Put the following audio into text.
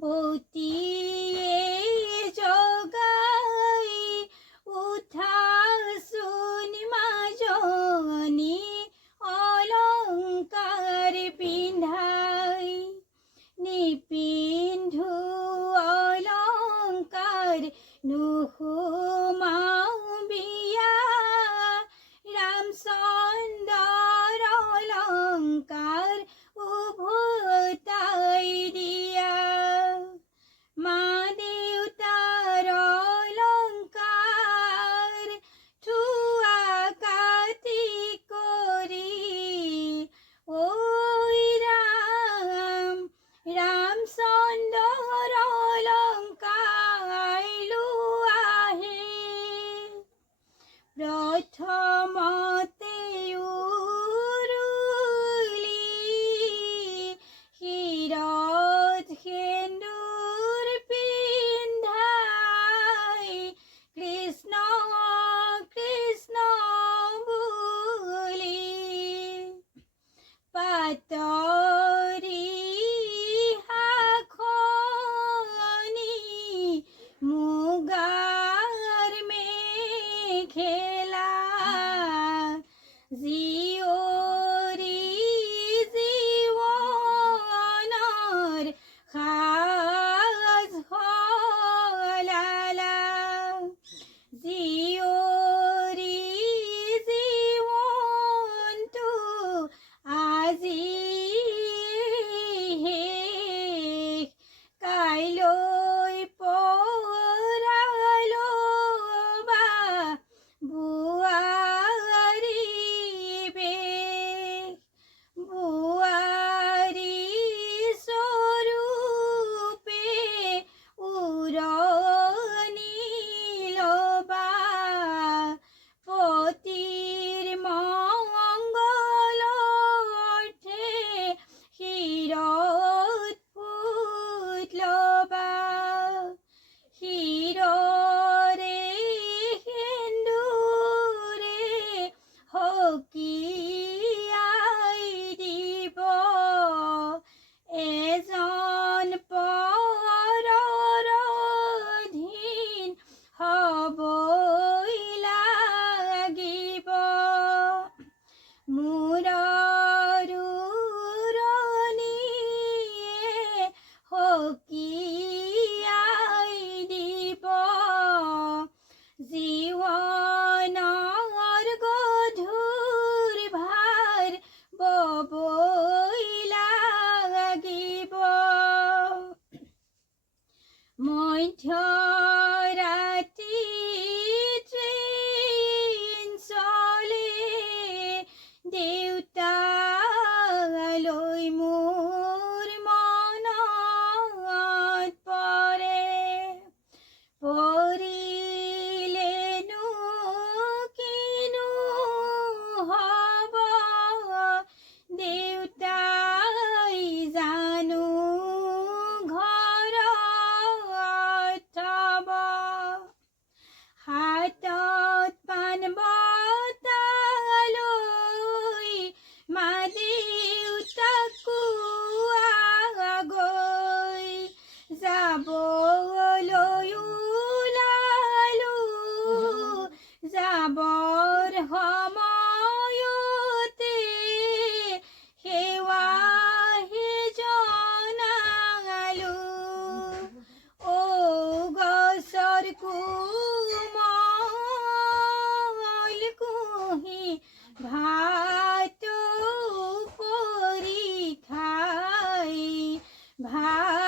বতিয়ে জগাই উঠাচোন মাজনী অলংকাৰ পিন্ধাই নিপিন্ধো অলংকাৰ নুসুমাও বিয়া ৰামচন্দ্ৰৰ অলংকাৰ উভতাই দিয়া মা দেউতাৰ অলংকাৰ থোৱা কাটি কৰি ঐ ৰামচন্দ্ৰৰ অলংকাৰ লোৱাহে প্ৰথমতে উৰুলি শিৰত সেন্দুৰ পিন্ধাই কৃষ্ণ কৃষ্ণ বুলি পাতৰি শাখনি মুগাৰ মেখেলা জীয়ৰী জীৱনৰ সাজ সলালা জীয়ৰী জীৱনটো আজি শেষ কাইলৈ পৰালবা বোৱাৰী বেশ বোৱাৰী স্বৰূপে উৰণি লবা পতিৰ মংগলৰ্থে শিৰত ফুট লবা শিৰৰে সেন্দুৰে সকীয়াই দিব এজন পৰৰ অধীন হ'বই লাগিব মূৰৰ উৰণিয়ে সকীয়াই দিব জীৱনৰ গধুৰ ভাৰ ববই লাগিব মধ্যৰাতি ট্ৰেইন চলে দেউতালৈ মোৰ মনত পৰে পৰিলেনো কিনো হ'ব দেউতাই জানো ঘৰত থব হাতত পাণ বঁটা লৈ মা দেউতাকো আগৈ যাবলৈ ওলালো যাবৰ সময়তে সেৱাহে জনালো ও গছৰ কোমল কুহি ভাত পৰি খাই ভাত